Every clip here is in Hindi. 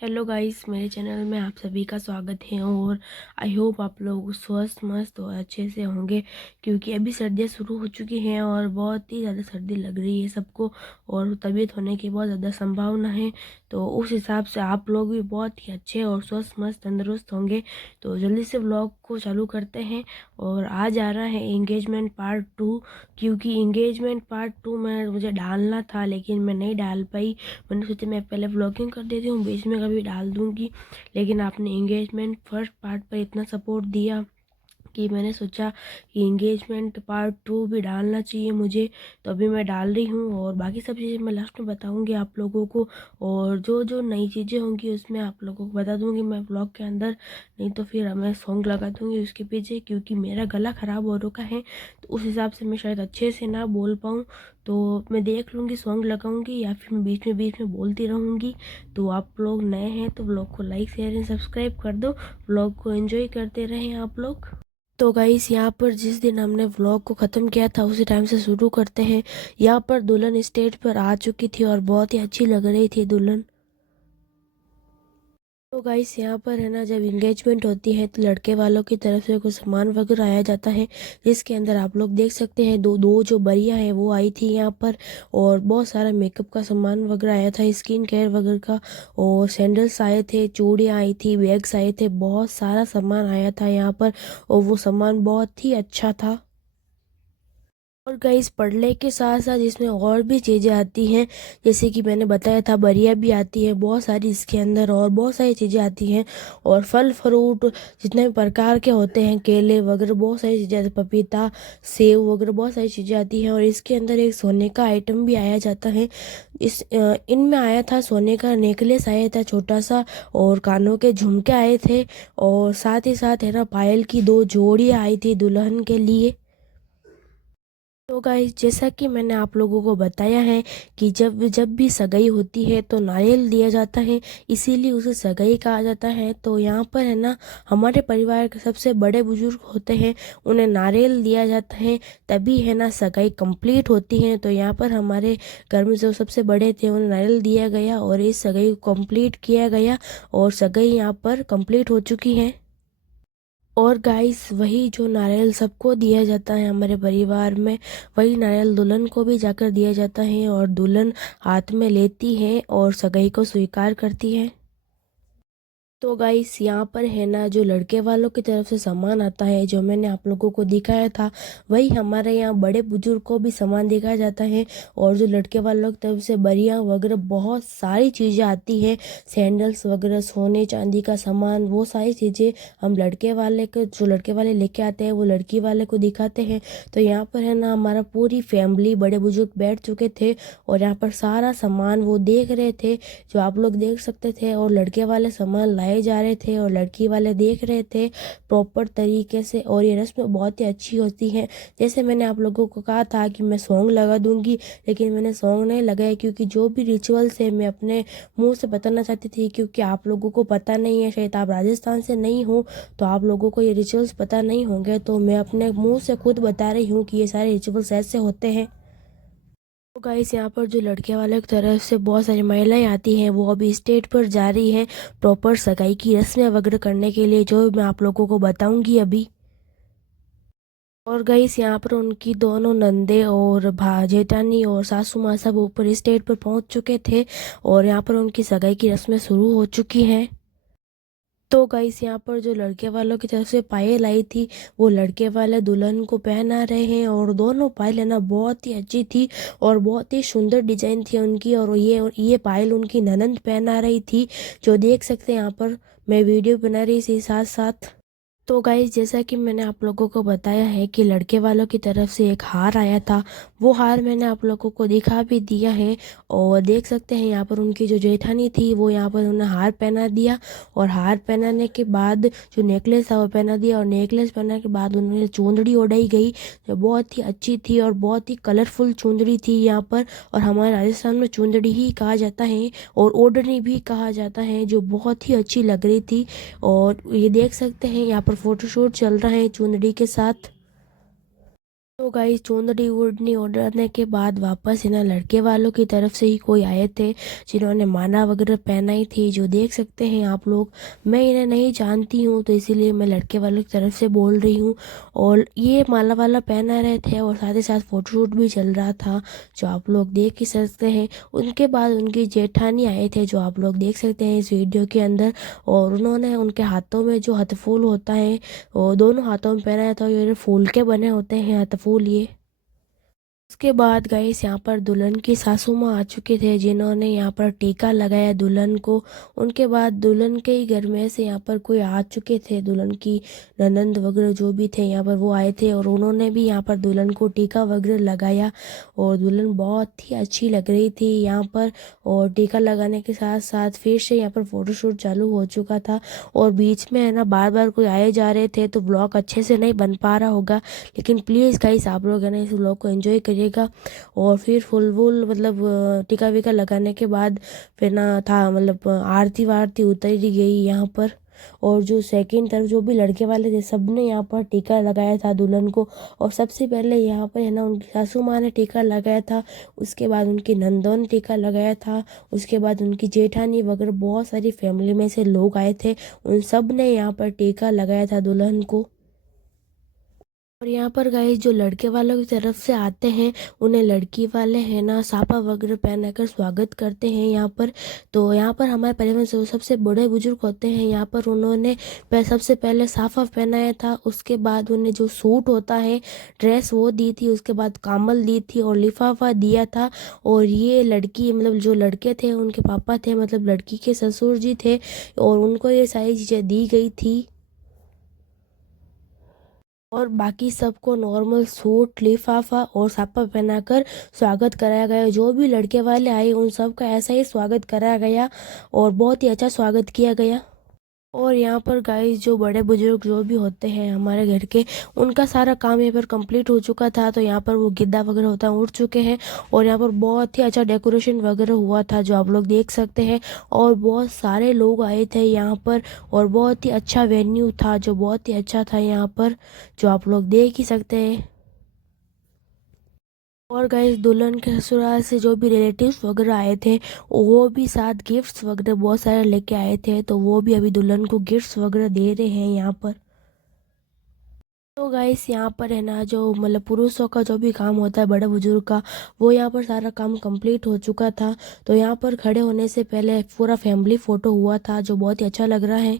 हेलो गाइस, मेरे चैनल में आप सभी का स्वागत है। और आई होप आप लोग स्वस्थ मस्त और अच्छे से होंगे, क्योंकि अभी सर्दियाँ शुरू हो चुकी हैं और बहुत ही ज़्यादा सर्दी लग रही है सबको, और तबीयत होने की बहुत ज़्यादा संभावना है। तो उस हिसाब से आप लोग भी बहुत ही अच्छे और स्वस्थ मस्त तंदुरुस्त होंगे। तो जल्दी से व्लॉग को चालू करते हैं। और आज आ रहा है इंगेजमेंट पार्ट 2, क्योंकि इंगेजमेंट पार्ट 2 में मुझे डालना था लेकिन मैं नहीं डाल पाई। मैंने सोचा मैं पहले व्लॉगिंग कर देती हूँ, बीच में कभी डाल दूँगी। लेकिन आपने एंगेजमेंट फर्स्ट पार्ट पर इतना सपोर्ट दिया कि मैंने सोचा कि इंगेजमेंट पार्ट 2 भी डालना चाहिए मुझे। तो अभी मैं डाल रही हूँ, और बाकी सब चीज़ें मैं लास्ट में बताऊँगी आप लोगों को। और जो जो नई चीज़ें होंगी उसमें आप लोगों को बता दूँगी मैं ब्लॉग के अंदर। नहीं तो फिर मैं सॉन्ग लगा दूँगी उसके पीछे, क्योंकि मेरा गला ख़राब हो रखा है, तो उस हिसाब से मैं शायद अच्छे से ना बोल पाऊँ। तो मैं देख लूँगी सॉन्ग लगाऊँगी या फिर मैं बीच में बोलती रहूँगी। तो आप लोग नए हैं तो ब्लॉग को लाइक शेयर एंड सब्सक्राइब कर दो। ब्लॉग को एंजॉय करते रहें आप लोग। तो गाइस, यहाँ पर जिस दिन हमने व्लॉग को ख़त्म किया था उसी टाइम से शुरू करते हैं। यहाँ पर दुल्हन स्टेज पर आ चुकी थी और बहुत ही अच्छी लग रही थी दुल्हन। तो गाइस, यहाँ पर है ना, जब इंगेजमेंट होती है तो लड़के वालों की तरफ से कुछ सामान वगैरह आया जाता है, जिसके अंदर आप लोग देख सकते हैं दो दो जो बरियां हैं वो आई थी यहाँ पर। और बहुत सारा मेकअप का सामान वगैरह आया था, स्किन केयर वगैरह का। और सैंडल्स आए थे, चूड़ियाँ आई थी, बैग्स आए थे, बहुत सारा सामान आया था यहाँ पर। और वो सामान बहुत ही अच्छा था। और गाइस, पढ़ने के साथ साथ इसमें और भी चीज़ें आती हैं, जैसे कि मैंने बताया था बरिया भी आती है बहुत सारी इसके अंदर, और बहुत सारी चीज़ें आती हैं। और फल फ्रूट जितने भी प्रकार के होते हैं, केले वगैरह बहुत सारी चीज़ें, जैसे पपीता, सेब वगैरह बहुत सारी चीज़ें आती हैं। और इसके अंदर एक सोने का आइटम भी आया जाता है। इनमें आया था सोने का नेकलेस आया था छोटा सा, और कानों के झुमके आए थे। और साथ ही साथ है ना, पायल की दो जोड़ियाँ आई थी दुल्हन के लिए। तो गाइस, जैसा कि मैंने आप लोगों को बताया है कि जब जब भी सगाई होती है तो नारियल दिया जाता है, इसीलिए उसे सगाई कहा जाता है। तो यहाँ पर है ना, हमारे परिवार के सबसे बड़े बुजुर्ग होते हैं, उन्हें नारियल दिया जाता है, तभी है ना सगाई कंप्लीट होती है। तो यहाँ पर हमारे घर में जो सबसे बड़े थे उन्हें नारियल दिया गया और इस सगाई को कंप्लीट किया गया, और सगाई यहाँ पर कंप्लीट हो चुकी है। और गाइस, वही जो नारियल सबको दिया जाता है हमारे परिवार में, वही नारियल दुल्हन को भी जाकर दिया जाता है, और दुल्हन हाथ में लेती है और सगाई को स्वीकार करती है। तो गाइस, यहाँ पर है ना, जो लड़के वालों की तरफ से सामान आता है जो मैंने आप लोगों को दिखाया था, वही हमारे यहाँ बड़े बुजुर्ग को भी सामान दिखाया जाता है। और जो लड़के वालों की तरफ से बरियां वगैरह बहुत सारी चीज़ें आती हैं, सैंडल्स वगैरह, सोने चांदी का सामान, वो सारी चीज़ें हम लड़के वाले को, जो लड़के वाले लेके आते हैं वो लड़की वाले को दिखाते हैं। तो यहाँ पर है ना, हमारा पूरी फैमिली बड़े बुजुर्ग बैठ चुके थे और यहाँ पर सारा सामान वो देख रहे थे, जो आप लोग देख सकते थे। और लड़के वाले सामान लाए जा रहे थे और लड़की वाले देख रहे थे प्रॉपर तरीके से। और ये रस्म बहुत ही अच्छी होती है। जैसे मैंने आप लोगों को कहा था कि मैं सॉन्ग लगा दूंगी, लेकिन मैंने सॉन्ग नहीं लगाया, क्योंकि जो भी रिचुअल्स है मैं अपने मुंह से बताना चाहती थी, क्योंकि आप लोगों को पता नहीं है, शायद आप राजस्थान से नहीं हो तो आप लोगों को ये रिचुअल्स पता नहीं होंगे। तो मैं अपने मुंह से खुद बता रही हूँ कि ये सारे रिचुअल्स ऐसे होते हैं। तो गाइस, यहाँ पर जो लड़के वाले की तरफ से बहुत सारी महिलाएं आती हैं, वो अभी स्टेज पर जा रही हैं प्रॉपर सगाई की रस्में वगैरह करने के लिए, जो मैं आप लोगों को बताऊंगी अभी। और गाइस, यहाँ पर उनकी दोनों नंदे और भा जेठानी और सासू माँ सब ऊपर स्टेज पर पहुंच चुके थे, और यहाँ पर उनकी सगाई की रस्में शुरू हो चुकी हैं। तो गाइस, यहाँ पर जो लड़के वालों की तरफ से पायल आई थी, वो लड़के वाले दुल्हन को पहना रहे हैं। और दोनों पायल है ना, बहुत ही अच्छी थी और बहुत ही सुंदर डिजाइन थी उनकी। और ये पायल उनकी ननंद पहना रही थी, जो देख सकते हैं यहाँ पर। मैं वीडियो बना रही थी साथ साथ। तो गाइस, जैसा कि मैंने आप लोगों को बताया है कि लड़के वालों की तरफ से एक हार आया था, वो हार मैंने आप लोगों को दिखा भी दिया है। और देख सकते हैं यहाँ पर उनकी जो जेठानी थी वो यहाँ पर उन्हें हार पहना दिया, और हार पहनाने के बाद जो नेकलेस था वो पहना दिया, और नेकलेस पहनने के बाद उन्हें चुंदड़ी ओढ़ाई गई, जो बहुत ही अच्छी थी और बहुत ही कलरफुल चुंदड़ी थी यहाँ पर। और हमारे राजस्थान में चुंदड़ी ही कहा जाता है और ओढ़नी भी कहा जाता है, जो बहुत ही अच्छी लग रही थी। और ये देख सकते हैं यहाँ पर फोटोशूट चल रहा है चुंदड़ी के साथ। तो गाइस चुंदड़ी ओढ़नी ओढ़ाने के बाद वापस है ना लड़के वालों की तरफ से ही कोई आए थे जिन्होंने माला वगैरह पहनाई थी, जो देख सकते हैं आप लोग। मैं इन्हें नहीं जानती हूँ तो इसीलिए मैं लड़के वालों की तरफ से बोल रही हूँ। और ये माला वाला पहना रहे थे और साथ ही साथ फोटोशूट भी चल रहा था, जो आप लोग देख ही सकते हैं। उनके बाद उनकी जेठानी आए थे, जो आप लोग देख सकते हैं इस वीडियो के अंदर। और उन्होंने उनके हाथों में जो हथफूल होता है और दोनों हाथों में पहनाया था, ये फूल के बने होते हैं हथफूल ये। उसके बाद गाइस यहाँ पर दुल्हन की सासू माँ आ चुके थे, जिन्होंने यहाँ पर टीका लगाया दुल्हन को। उनके बाद दुल्हन के ही घर में से यहाँ पर कोई आ चुके थे, दुल्हन की ननंद वगैरह जो भी थे यहाँ पर वो आए थे और उन्होंने भी यहाँ पर दुल्हन को टीका वगैरह लगाया। और दुल्हन बहुत ही अच्छी लग रही थी यहाँ पर। और टीका लगाने के साथ साथ फिर से यहाँ पर फोटोशूट चालू हो चुका था। और बीच में है ना बार बार कोई आए जा रहे थे, तो ब्लॉग अच्छे से नहीं बन पा रहा होगा। लेकिन प्लीज़ गाइस आप लोग है ना इस व्लॉग को एंजॉय करिएगा। और फिर फुल वुल मतलब टीका वीका लगाने के बाद फिर ना था मतलब आरती वारती उतरी गई यहाँ पर। और जो सेकंड तरफ जो भी लड़के वाले थे सब ने यहाँ पर टीका लगाया था दुल्हन को। और सबसे पहले यहाँ पर है ना उनकी सासू माँ ने टीका लगाया था, उसके बाद उनकी नंदों ने टीका लगाया था, उसके बाद उनकी जेठानी वगैरह बहुत सारी फैमिली में से लोग आए थे, उन सब ने यहाँ पर टीका लगाया था दुल्हन को। और यहाँ पर गाइस जो लड़के वालों की तरफ से आते हैं उन्हें लड़की वाले हैं ना साफा वगैरह पहनाकर स्वागत करते हैं यहाँ पर। तो यहाँ पर हमारे परिवार से जो सबसे बड़े बुजुर्ग होते हैं यहाँ पर उन्होंने सबसे पहले साफा पहनाया था, उसके बाद उन्हें जो सूट होता है ड्रेस वो दी थी, उसके बाद कामल दी थी और लिफाफा दिया था। और ये लड़की मतलब जो लड़के थे उनके पापा थे, मतलब लड़की के ससुर जी थे, और उनको ये सारी चीज़ें दी गई थी। और बाकी सबको नॉर्मल सूट लिफाफा और सापा पहनाकर स्वागत कराया गया। जो भी लड़के वाले आए उन सब का ऐसा ही स्वागत कराया गया और बहुत ही अच्छा स्वागत किया गया। और यहाँ पर गाइस जो बड़े बुजुर्ग जो भी होते हैं हमारे घर के, उनका सारा काम यहाँ पर कंप्लीट हो चुका था। तो यहाँ पर वो गिद्दा वगैरह होता है उड़ चुके हैं और यहाँ पर बहुत ही अच्छा डेकोरेशन वगैरह हुआ था, जो आप लोग देख सकते हैं। और बहुत सारे लोग आए थे यहाँ पर और बहुत ही अच्छा वेन्यू था, जो बहुत ही अच्छा था यहाँ पर, जो आप लोग देख ही सकते हैं। और गाइस दुल्हन के ससुराल से जो भी रिलेटिव्स वगैरह आए थे वो भी साथ गिफ्ट्स वगैरह बहुत सारे लेके आए थे, तो वो भी अभी दुल्हन को गिफ्ट्स वगैरह दे रहे हैं यहाँ पर। तो गाइस यहाँ पर है ना जो मतलब पुरुषों का जो भी काम होता है बड़े बुजुर्ग का, वो यहाँ पर सारा काम कंप्लीट हो चुका था। तो यहाँ पर खड़े होने से पहले पूरा फैमिली फ़ोटो हुआ था, जो बहुत ही अच्छा लग रहा है।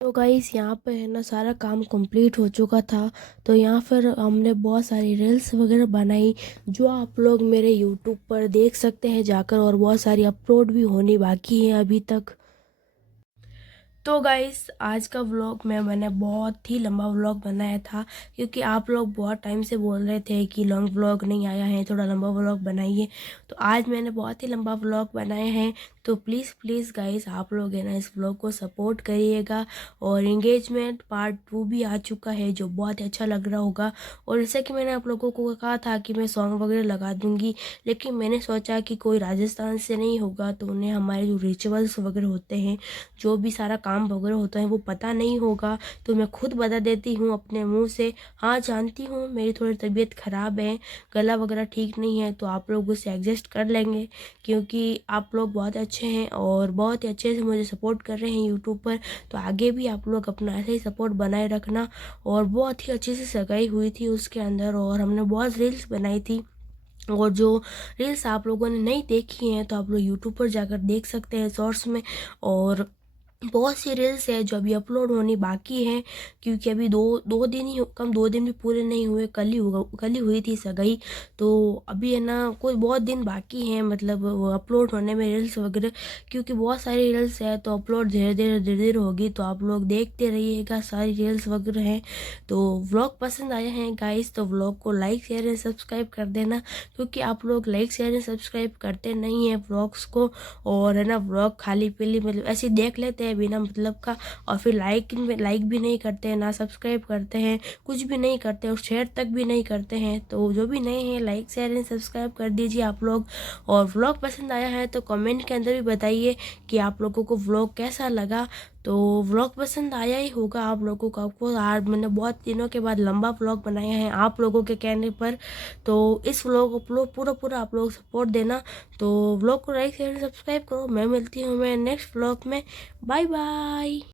तो गाइस यहाँ पे है ना सारा काम कंप्लीट हो चुका था। तो यहाँ पर हमने बहुत सारी रील्स वगैरह बनाई, जो आप लोग मेरे यूट्यूब पर देख सकते हैं जाकर, और बहुत सारी अपलोड भी होनी बाकी है अभी तक। तो गाइस आज का व्लॉग मैंने बहुत ही लंबा व्लॉग बनाया था, क्योंकि आप लोग बहुत टाइम से बोल रहे थे कि लॉन्ग व्लॉग नहीं आया है, थोड़ा लंबा व्लॉग बनाइए। तो आज मैंने बहुत ही लंबा व्लॉग बनाए हैं। तो प्लीज़ प्लीज़ गाइस आप लोग है ना इस व्लॉग को सपोर्ट करिएगा। और इंगेजमेंट पार्ट 2 भी आ चुका है, जो बहुत ही अच्छा लग रहा होगा। और जैसे कि मैंने आप लोगों को कहा था कि मैं सॉन्ग वगैरह लगा दूंगी, लेकिन मैंने सोचा कि कोई राजस्थान से नहीं होगा तो उन्हें हमारे जो रिचुअल्स वगैरह होते हैं, जो भी सारा काम वगैरह होता है वो पता नहीं होगा। तो मैं खुद बता देती हूँ अपने मुंह से। हाँ जानती हूँ मेरी थोड़ी तबीयत ख़राब है, गला वगैरह ठीक नहीं है, तो आप लोग उससे एडजस्ट कर लेंगे, क्योंकि आप लोग बहुत अच्छे हैं और बहुत ही अच्छे से मुझे सपोर्ट कर रहे हैं यूट्यूब पर। तो आगे भी आप लोग अपना ऐसे ही सपोर्ट बनाए रखना। और बहुत ही अच्छे से सगाई हुई थी उसके अंदर, और हमने बहुत रील्स बनाई थी। और जो रील्स आप लोगों ने नहीं देखी हैं तो आप लोग यूट्यूब पर जाकर देख सकते हैं शॉर्ट्स में। और बहुत सी रील्स है जो अभी अपलोड होनी बाकी है, क्योंकि अभी दो दो दिन ही कम 2 दिन भी पूरे नहीं हुए, कल ही हुई थी सगाई। तो अभी है ना कोई बहुत दिन बाकी हैं, मतलब वो अपलोड होने में रील्स वगैरह, क्योंकि बहुत सारी रील्स है तो अपलोड धीरे धीरे होगी। तो आप लोग देखते रहिएगा, सारी रील्स वगैरह हैं। तो व्लॉग पसंद आया है गाइस तो व्लॉग को लाइक शेयर एंड सब्सक्राइब कर देना, क्योंकि आप लोग लाइक शेयर एंड सब्सक्राइब करते नहीं हैं व्लॉग्स को। और है ना व्लॉग खाली पीली मतलब ऐसे ही देख लेते हैं, हैं बिना मतलब का, और फिर लाइक भी नहीं करते हैं, ना सब्सक्राइब करते हैं, कुछ भी नहीं करते और शेयर तक भी नहीं करते हैं। तो जो भी नए हैं लाइक शेयर एंड सब्सक्राइब कर दीजिए आप लोग। और व्लॉग पसंद आया है तो कमेंट के अंदर भी बताइए कि आप लोगों को व्लॉग कैसा लगा। तो व्लॉग पसंद आया ही होगा आप लोगों को। आपको आज मैंने बहुत दिनों के बाद लंबा व्लॉग बनाया है आप लोगों के कहने पर। तो इस व्लॉग को पूरा पूरा आप लोग सपोर्ट देना। तो व्लॉग को लाइक शेयर सब्सक्राइब करो। मैं मिलती हूँ मैं नेक्स्ट व्लॉग में। Bye bye.